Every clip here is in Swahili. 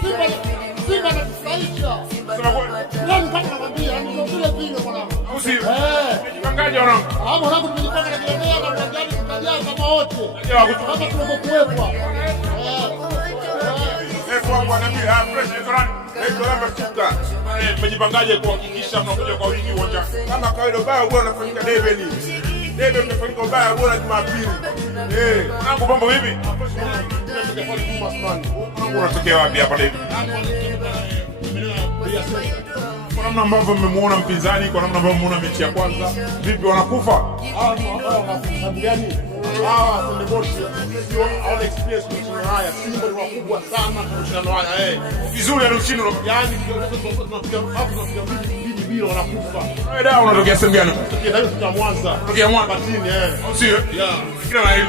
Simba anatusaisha. Sema kweli. Yaani kama nakwambia, ndio vile vile mwanangu. Usi. Jipangaje wanangu? Mwanangu tumejipanga na Kionea na uwanjani tutajaa kama wote. Kama tulivyokuwepo. Kwa anambia fresh restaurant. Ndio hapa tuta. Mmejipangaje kuhakikisha mnakuja kwa wingi uwanjani? Kama kawaida baya bora nafanyika debe ni. Debe tunafanyika baya bora Jumapili. Nangu mambo vipi? Unatokea wapi hapa leo? Kwa namna ambavyo mmemwona mpinzani, kwa namna ambavyo mmeona mechi ya kwanza, vipi wanakufa? Sababu gani? Bosi sio all experience kwa haya. Simba ni wakubwa sana kwa mashindano haya. Vizuri alishinda yani tunapiga bila wanakufa. Wewe dada unatokea sehemu gani? Tokea Dar es Salaam Mwanza. Tokea Mwanza Batini Sio? Yeah. Kila la hili.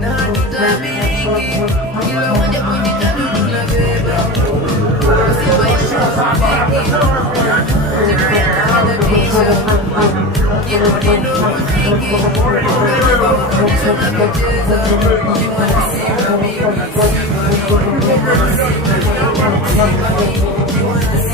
Na hatutabiriki kila moja kwenye tatu tunabeba Simba yetu tunabeki timu yetu tunabisha jirudi ndo muziki kama mafundisho tunacheza ni mwana Simba mimi Simba ni mwana Simba